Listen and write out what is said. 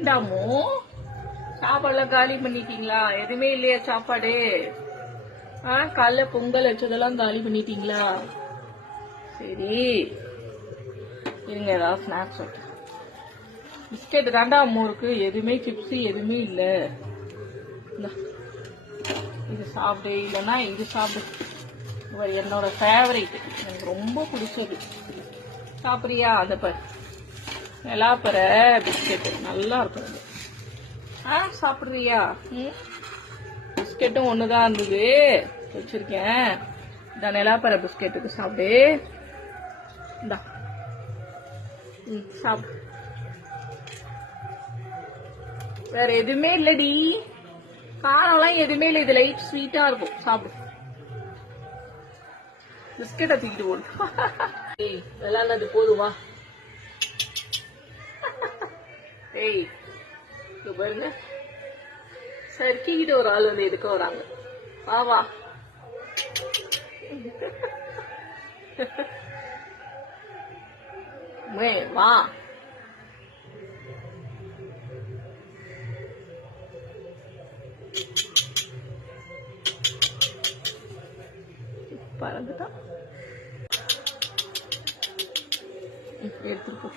இந்தாமோ சாப்பாடுலாம் காலி பண்ணிட்டீங்களா? எதுவுமே இல்லையா சாப்பாடு? காலைல பொங்கல் வச்சதெல்லாம் காலி பண்ணிட்டீங்களா? சரி இருங்க, ஏதாவது ஸ்நாக்ஸ் வைக்க. பிஸ்கெட் தாண்டா அம்மா இருக்கு, எதுவுமே சிப்ஸ் எதுவுமே இல்ல. இது சாப்பிடு, இல்லைன்னா இது சாப்பிடு. என்னோட ஃபேவரட், எனக்கு ரொம்ப பிடிச்சது. சாப்பிட்றியா? அந்த நிலாப்பற பிஸ்கெட் நல்லா இருக்கும். சாப்பிட்றியா? பிஸ்கெட்டும் ஒண்ணுதான் இருந்தது, வச்சிருக்கேன். இந்த நிலாப்பற பிஸ்கெட்டுக்கு சாப்பிடு. இந்தா சாப்பிடு. வேற எதுவுமே இல்லடி, காரம்லாம் எதுவுமே இல்லை. இது லைட் ஸ்வீட்டா இருக்கும், சாப்பிடு. பிஸ்கெட்டை தூக்கிட்டு போடு. ஏய் விளையாடுறது போதுமா? ஏய் பாருங்க, சர்க்கிக்கிட்ட ஒரு ஆள் வந்து எடுக்க வராங்க. வா வா. பறந்துட்டான், எடுத்துட்டு போ.